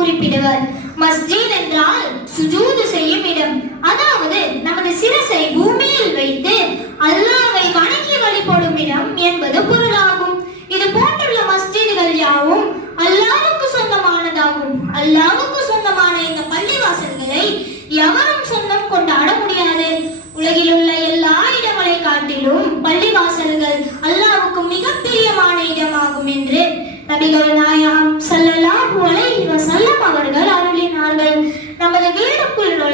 குறிப்பிடுவர். மஸ்ஜித் என்றால் சுஜூது செய்யும் இடம். அதாவது நமது சிரசை பூமியில் வைத்து அல்லாவை வணங்கி வழிபடும் இடம் என்பது பொருளாகும். இது போன்றுள்ள மஸ்ஜிதுகள் யாவும் அல்லாவுக்கு சொந்தமானதாகும். அல்லாவுக்கு சொந்தமான இந்த பள்ளிவாசல்களை எவரும் சொந்தம் கொண்டாட முடியாது. உலகிலுள்ள எல்லா இடங்களை காட்டிலும் பள்ளிவாசல்கள் அல்லாவுக்கு மிக பிரியமான இடமாகும் என்று நபிகள் நாயா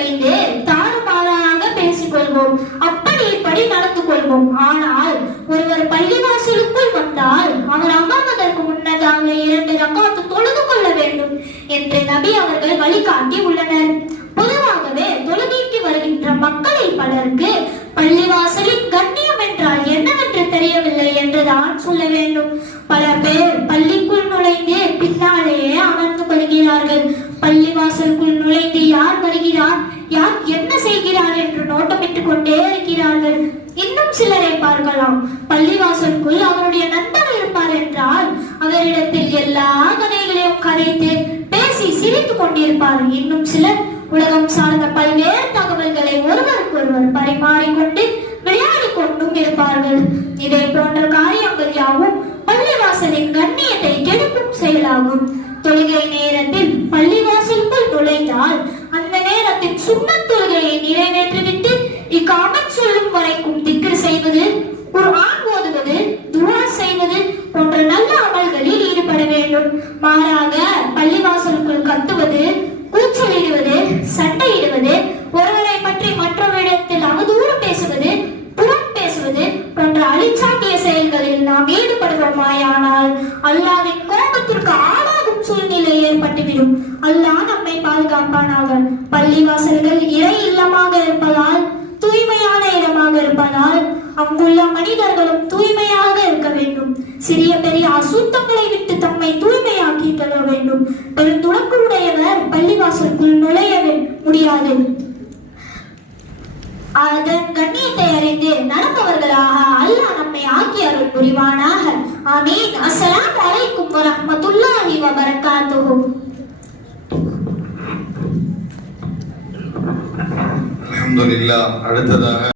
வீடுக்குள் தாறுமாறாக பேசிக்கொள்வோம். அப்படி இப்படி நடந்து கொள்வோம் ஆனால் ஒருவர் பள்ளிவாசலுக்குள் வந்தால் அவர் அமர்வதற்கு முன்னதாக இரண்டு ரக்காத்து தொழுது கொள்ள வேண்டும் என்று நபி அவர்கள் வழிகாட்டி உள்ளனர். பொதுவாகவே தொழுகைக்கு வருகின்ற மக்களில் பலருக்கு பள்ளிவாசலின் கண்ணியம் என்றால் என்னவென்று தெரியவில்லை என்றுதான் சொல்ல வேண்டும். பல பேர் பள்ளிக்குள் நுழைந்து பின்னாலேயே அமர்ந்து கொள்கிறார்கள் பள்ளிவாசலுக்குள் நுழைந்து யார் வருகிறார் யார் என்ன செய்கிறார் என்று நோட்டமிட்டுக் கொண்டே இருக்கிறார்கள். இன்னும் சிலரை பார்க்கலாம். பள்ளிவாசலுக்குள் அவருடைய நண்பர் இருப்பார் என்றால் அவரிடத்தில் எல்லா கதைகளையும் கதைத்து பேசி சிரித்துக் கொண்டிருப்பார். இன்னும் சிலர் உலகம் சார்ந்த பல்வேறு தகவல்களை ஒருவருக்கொருவர் பரிமாறிக்கொண்டு விளையாடிக் கொண்டும் இருப்பார்கள். இதே போன்ற காரியங்கள் யாவும் பள்ளிவாசலின் கண்ணியத்தை கெடுக்கும் செயலாகும். தொழுகை நேரத்தில் பள்ளிவாசலுக்குள் நுழைந்தால் சுண்ணத் தொழுகையை நிறைவேற்றிவிட்டு இக்காமத் சொல்லும் வரைக்கும் திக்ர் செய்வது ஒரு ஆண் ஓதுவது துவா செய்வது போன்ற நல்ல அமல்களில் ஈடுபட வேண்டும். மாறாக பள்ளிவாசலுக்குள் கத்துவது கூச்சலிடுவது சண்டையிடுவது ஒருவரை பற்றி மற்றவரிடத்தில் அவதூறு பேசுவது புறம் பேசுவது போன்ற அழிச்சாட்டிய செயல்களில் நாம் ஈடுபடுவோமாயானால் அல்லாவின் கோபத்திற்கு ஆளாகும் சூழ்நிலை ஏற்பட்டுவிடும். அல்லாஹ் நம்மை பாதுகாப்பானாக பள்ளிவாசல்கள் இறை இல்லமாக இருப்பதால் தூய்மையான இடமாக இருப்பதால் அங்குள்ள மனிதர்களும் தூய்மையாக இருக்க வேண்டும். சிறிய பெரிய அசுத்தங்களை விட்டு தம்மை தூய்மையாக்கி கொள்ள வேண்டும். பெருந்துடக்குடையவர் பள்ளிவாசலுக்குள் நுழைய முடியாது. அதன் கண்ணியத்தை அறிந்து நடப்பவர்களாக அல்லாஹ் நம்மை ஆக்கி அருள் புரிவானாக. ஆமீன். அஸ்ஸலாமு அலைக்கும் வரஹ்மத்துல்லாஹி வபரகாத்துஹு. அலமதுல்லா அடுத்ததாக